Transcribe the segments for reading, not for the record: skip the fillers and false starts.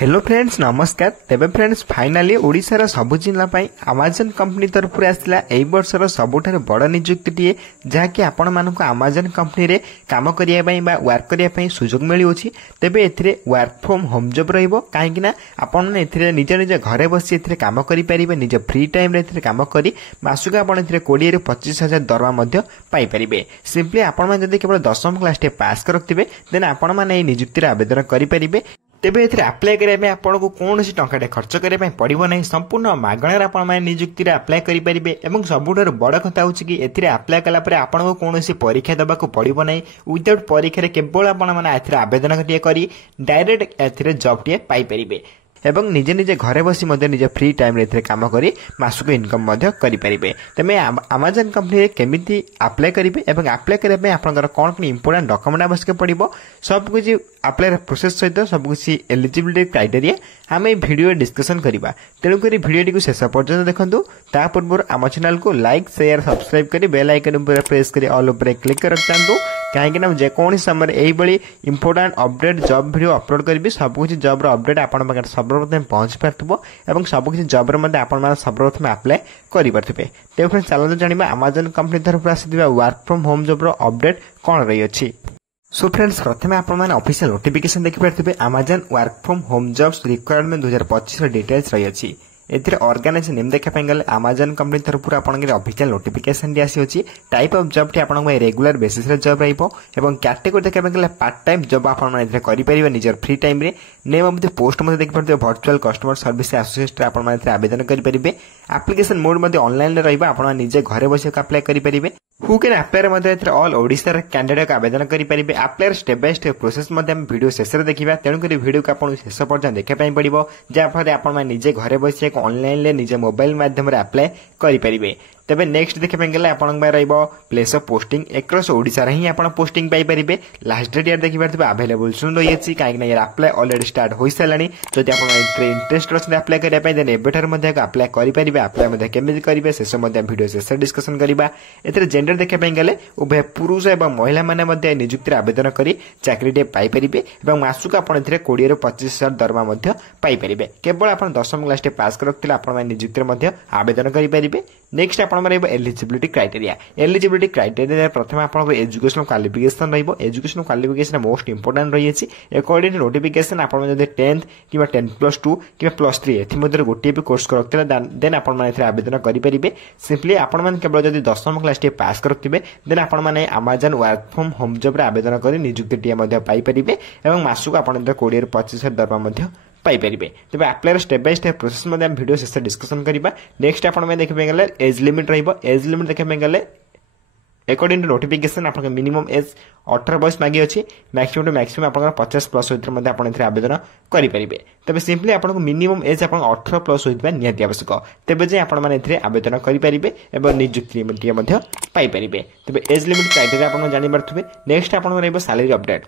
Hello friends नमस्कार। तेबे friends finally ओडिशार सबु जिला अमेजन कंपनी तरफ आसला एई वर्षर सबुठार बड़ नियुक्ति जहाँकि आपण मानक अमेजन कंपनी रे काम करने वर्क करने सुजोग मिलूँ। तेबे एथिरे वर्क फ्रॉम होम जॉब रहिबो काहेकि ना आपण एथिरे निज निज घरे बसी एथिरे काम करि परिबे। निज फ्री टाइम रे एथिरे काम करी मासुक आपण एथिरे 20 ରୁ 25,000 दरमा मध्य पाई परिबे। सिंपली आपण माने जदि केवल 10वीं क्लास टे पास करथिबे देन आपण माने एई नियुक्ति रे आवेदन करि परिबे। तेबे एथिरे अप्लाई करबे आपनको कोनोसी टंकाटे खर्च करबे पड़िबो नै। संपूर्ण मागणार आपण माने नियुक्ति रे अप्लाई करि परिबे एवं सबुठार बड़ कथा होछि कि एथिरे अप्लाई कला परे आपनको कोनोसी परीक्षा दबाको पड़िबो नै। विदाउट परीक्षा रे केवल आपण माने एथिरे आवेदन करी डायरेक्ट एथिरे जॉब टे पाई परिबे एवं निजे निजे घरे बसी निज फ्री टाइम रे काम करी मासुक इनकम करि परिबे। तमे अमेजन कंपनी रे केमिति अप्लाई करिवे एवं अप्लाई करबे आपनकर कोन कोन इंपोर्टेंट डॉक्यूमेंट आवश्यक पड़िबो सब कुछ अप्लाई प्रोसेस सहित सब कुछ एलिजिबिलिटी क्राइटेरिया आम भिडियो डिस्कशन करबा। तेणुक भिडियो को शेष पर्यंत देखंतु। ता पूर्व आम चैनल को लाइक शेयर सब्सक्राइब करी बेल आइकन पर प्रेस करी ऑल ऊपर क्लिक कर रखतांतु कहीं जेकोसी समय यही important update job video upload करी सबकि जॉब अपडेट आपण पाखे सर्वप्रथम पहुंची पार्थो और सबकि जॉब आपण सर्वप्रथम अप्लाई करेंगे। तेज फ्रेंड्स चलते जाना अमेजन कंपनी तरफ आसी work from home job update कौन रही है। सो फ्रेंड्स प्रथम आपण ऑफिशियल नोटिफिकेशन देखिपारे Amazon work from home jobs requirement 2025 details रही है। एथिरे ऑर्गेनाइजेशन नेम देखा गले अमेजन कंपनी तरफ आपंकर ऑफिशियल नोटिफिकेशन आसी टाइप ऑफ जॉब टी आपन रेगुलर बेसिस रे जॉब रहिबो एवं कैटेगरी देखा गले पार्ट टाइम जॉब आपन माने करि परिबे निजर फ्री टाइम रे। नेम ऑफ द पोस्ट मध्ये देखि परते वर्चुअल कस्टमर सर्विस एसोसिएट आपन माने आवेदन करि परिबे। एप्लिकेशन मोड मध्ये ऑनलाइन रे रहिबा आपन निजे घरे बसी अप्लाई करि परिबे। हु कैन अप्लाई मध्ये एथिरे ऑल ओडिसा रे कैंडिडेट आवेदन करि परिबे। Apply step by step process मध्ये हम वीडियो शेष रे देखिबा। तेणु करी वीडियो को आपन शेष पर्यंत देखा पई पड़िबो जा फरे आपन माने निजे घरे बसी ऑनलाइन ले निजे मोबाइल माध्यम रे अप्लाई करि परिबे। तबे नेक्स्ट देखा गले आपन रहिबो place of posting across Odisha रे ही आपन पोस्टिंग पाई परिबे। लास्ट डेट यार देखि परथिबे अवेलेबल सुन रही अछि काहे कि यार अप्लाई ऑलरेडी स्टार्ट होई सलानी। जदि आपन एथरे इंटरेस्ट रछन अप्लाई करिया पई देन एबेटर मध्ये अप्लाई करि परिबे। अप्लाई मध्ये केमिति करिवे शेष मध्ये वीडियो शेष डिस्कशन करिबा। एथरे जेंडर देखा गले उभय पुरुष एवं महिला माने मध्ये नियुक्ति आवेदन करी चाकरी टे पाई परिबे एवं मासुक आपन एथरे 20 ରୁ 25,000 दरमा मध्ये पाई परिबे। केवल आपन 10वीं क्लास टे पास करथिले आपन माने नियुक्ति मध्ये आवेदन करि परिबे। नेक्स्ट आपन रहिबो एलिजिबिलिटी क्राइटेरिया। एलिजिबिलिटी क्राइटेरिया प्रथम आपन एजुकेशनल क्वालिफिकेशन रहिबो। एजुकेशनल क्वालिफिकेशन मोस्ट इंपोर्टेंट रही अछि। अकॉर्डिंग टू नोटिफिकेशन आपन जदि 10th किबा 10+2 किबा +3 एथि मध्ये गोटे भी कोर्स करथिले देन आपन माने एथि आवेदन करि परिबे। सिंपली आपन माने केवल जदि 10वीं क्लास टे पास करथिबे देन आपन माने Amazon work from home job रे आवेदन करि नियुक्ति टिया मध्ये पाई परिबे एवं मासुक आपन 20 ରୁ 25,000 दरमा मध्ये पाई परिबे। तबे apply step by step process मध्ये हम वीडियो शेष डिस्कशन करिबा। नेक्स्ट आपन में देखबे गले एज लिमिट रहिबो। एज लिमिट देखबे गले अकॉर्डिंग टू नोटिफिकेशन आपन मिनिमम एज 18 वर्ष मागी अछि। मैक्सिमम टू मैक्सिमम आपन 50+ होइत्र मध्ये आपन एथि आवेदन करि परिबे। तबे सिंपली आपन मिनिमम एज आपन 18+ होइतबा नियति आवश्यक। तबे जे आपन माने एथि आवेदन करि परिबे एवं नियुक्ति मध्ये पाई परिबे। तबे एज लिमिट क्राइटेरिया आपन जानि पारथुबे। नेक्स्ट आपन रहिबो सैलरी अपडेट।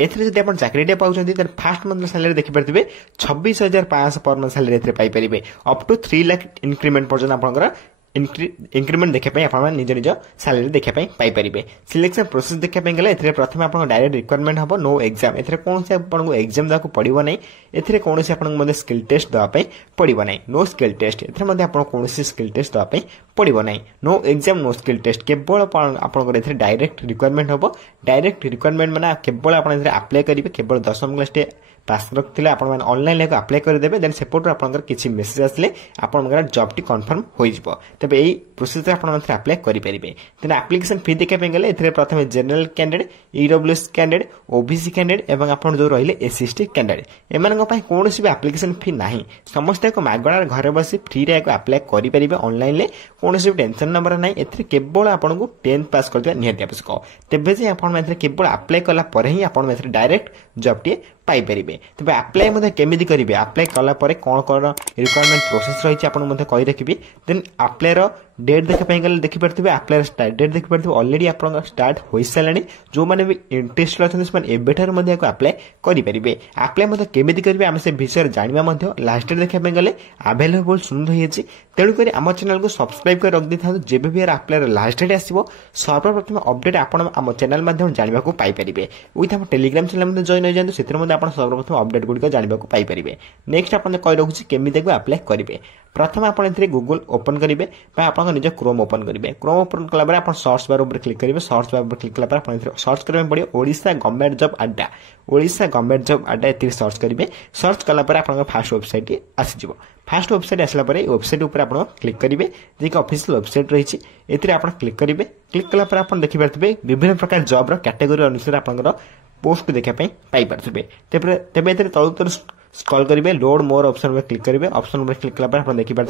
एथरे जदि आपन चाकरीटे पाउछन्ती त फर्स्ट मंथ सैलरी देखि परथिबे 26,500 पर मंथ सैलरी एथरे पाई परिबे। अप टू 3 लाख इंक्रीमेंट पर्यंत आपनकर इंक्रीमेंट देखा आप निज निज सैलरी देखा पाई परिबे। सिलेक्शन प्रोसेस देखा गले एथरे प्रथम आपन डायरेक्ट रिक्वायरमेंट हबो नो एग्जाम। एथरे कोनसे आपन एग्जाम दाको पड़िबो नै। एथरे कोनसे आपन मध्ये स्किल टेस्ट दवा पई पड़िबो नै। नो स्किल टेस्ट एथरे मध्ये आपन कोनसे स्किल टेस्ट दवा पई पड़िबो नै। No exam no skill test केवल आपन एथरे डायरेक्ट रिक्वायरमेंट हबो। डायरेक्ट रिक्वायरमेंट माने केवल आपन एथरे अप्लाई करिवे। केवल 10वीं क्लास टे पास रखथिले आपन माने ऑनलाइन लेको अप्लाई कर देबे। देन सेपोर्ट आपनकर किछि मैसेज आसले आपनकर जॉब टी कंफर्म होई जिवो। तबे एई प्रोसेस रे आपन माने अप्लाई करि परिबे। देन एप्लीकेशन फी देखा गले एथरे प्रथम general candidate EWS candidate OBC candidate एवं आपन जो रहिले एससी कैंडिडेट एमानक पय कोनोसी भी एप्लीकेशन फी नाही। समस्त एक मागणार घरे बसी फ्री रे अप्लाई करि परिबे ऑनलाइन ले। कोनोसी भी टेंशन नंबर नाही। एथरे केवल आपन को 10th पास करदिया नियति आवश्यक। तबे जे आपन एथरे केवल अप्लाई कला परे ही आपन एथरे डायरेक्ट जॉब टी पाई परिबे। तबे अप्लाई मध्ये केमिति करिवे अप्लाई कला परे कोन कोन रिक्वायरमेंट प्रोसेस रही छै आपन मध्ये कहि रखिबी। देन अप्लाई रो डेट देखा गले देखिपे आप्लायर स्टार्ट डेट देखिपे अलरेडी आप स्टार्ट हो सारे जो मैंने भी इंटरेस्ट अच्छे एवं आप्लाय करेंगे आप्लाय केमी करेंगे आम से विषय जाना लास्ट डेट देखा गले आवेलेबल सुन रही है तेणुक आम चैनल को सब्सक्राइब कर रखी था जब भी आप्लायर लास्ट डेट आसो सर्वप्रथम अपडेट आप चैनल माध्यम जानवा पाइपर विथ आम टेलीग्राम चैनल जॉइन हो जाए सर्वप्रथम अपडेट गुड़िक जानवा पाइपर नेक्स्ट आप कही रखुच्छी केमी आप्लाय करेंगे प्रथम आप गूगल ओपन करेंगे आप निज क्रोम ओपन करेंगे क्रोम ओपन कला आप सर्च बार ऊपर क्लिक करेंगे सर्च बार क्लिक कला सर्च करने पड़े ओडिशा गवर्नमेंट जॉब अड्डा ओडिशा गवर्नमेंट जॉब अड्डा ये सर्च करेंगे सर्च कला आप फास्ट वेबसाइट आसीज फास्ट वेबसाइट आसला वेबसाइट ऊपर आप क्लिक करेंगे जी ऑफिशियल वेबसाइट रही है आप क्लिक करेंगे क्लिक कला आप देखिपे विभिन्न प्रकार जॉब कैटेगोरी अनुसार आप पोस्ट को देखापी पाइपे तेज तौर स्क्रॉल करेंगे लोड मोर ऑप्शन में क्लिक करेंगे ऑप्शन में क्लिक कला आप देखिपे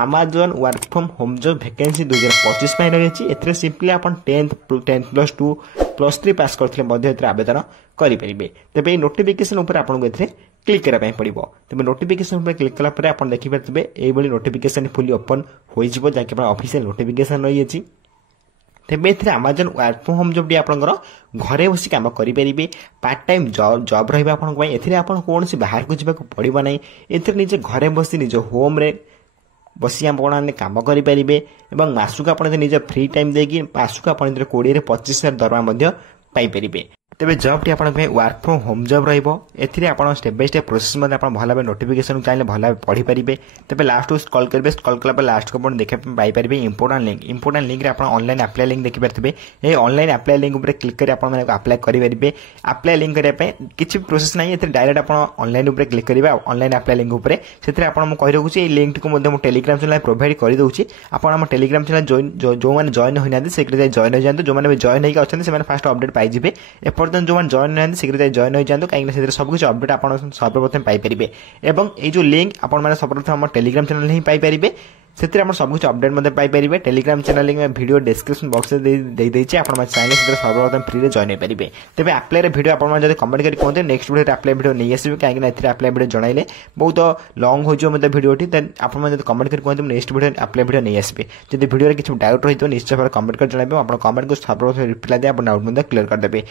Amazon work from home job vacancy 2025 रही है सिंपली आप 10+2 +3 पास करते आवेदन करेंगे तेज नोटिफिकेशन उपर आपको क्लिक करने पड़ो तेज नोटिफिकेशन उपर क्लिक कला आप देखिपे ये नोटिफिकेशन फुली ओपन हो जहाँकि ऑफिशियल नोटिफिकेशन रही है तेज Amazon work from home job आप घरे बस कम करेंगे पार्ट टाइम जॉब रहा आप कौन बाहर को जावाक पड़ो ना ये निजे घरे बस निज होम रे बस आप कम करेंगे मासक आप निज फ्री टाइम देकी मासक आप 20-25,000 दरमा पाइपर तेज जॉब टी आप वर्क फ्रॉम होम जॉब रहा स्टेप बाय स्टेप प्रोसेस आप भल भाव नोटिफिकेशन चाहिए भल भाव पढ़ी पारे तेज लास्ट स्क्रॉल करेंगे स्क्रॉल कला लास्ट को देखा पाइपर इंपोर्टां लिंक आप ऑनलाइन अप्लाई लिंक देखिपे ये ऑनलाइन अप्लाई लिंक उपर क्लिक कर अप्लाई करेंगे अप्लाई लिंक करने किसी प्रोसेस ना डायरेक्ट आप ऑनलाइन उपर क्लिक करेंगे ऑनलाइन अप्लाई लिंक उपर से कही रखुच्छी लिंक को टेलीग्राम चैनल प्रोवाइड कर दूसरी आप टेलीग्राम चैनल जो मैंने जॉइन होना शीघ्र जॉइन हो जाते जो मैंने जॉइन होकर अच्छे फास्ट अपडेट पाइबे एपर्तन जो जॉइन होती शीघ्र जॉइन हो जाते कहीं सबकिछ अपडेट आप सर्वप्रथम पाइपर एवं ये जो लिंक आप सर्वप्रथम टेलीग्राम चैनल ही पाइपर से सबकिछ अपडेट पाइपर Telegram channel link video description box में आप चाहिए सर्वप्रथम फ्री जॉइन हो पारे तेज अप्लाई वीडियो आप कमेंट कर कहते नेक्स्ट वीडियो अप्लाई वीडियो नहीं आसबे कहीं अप्लाई वीडियो जनइले बहुत लॉन्ग हो वीडियोटी आप कमेंट कर कहते नेक्स्ट वीडियो अप्लाई वीडियो नहीं आसबे जब वीडियो किसी डाउट रही निश्चय भाव कमेंट कर जन आप कमेंट को सर्वप्रथम रिप्लाई दे आप डाउट क्लियर करदेवे।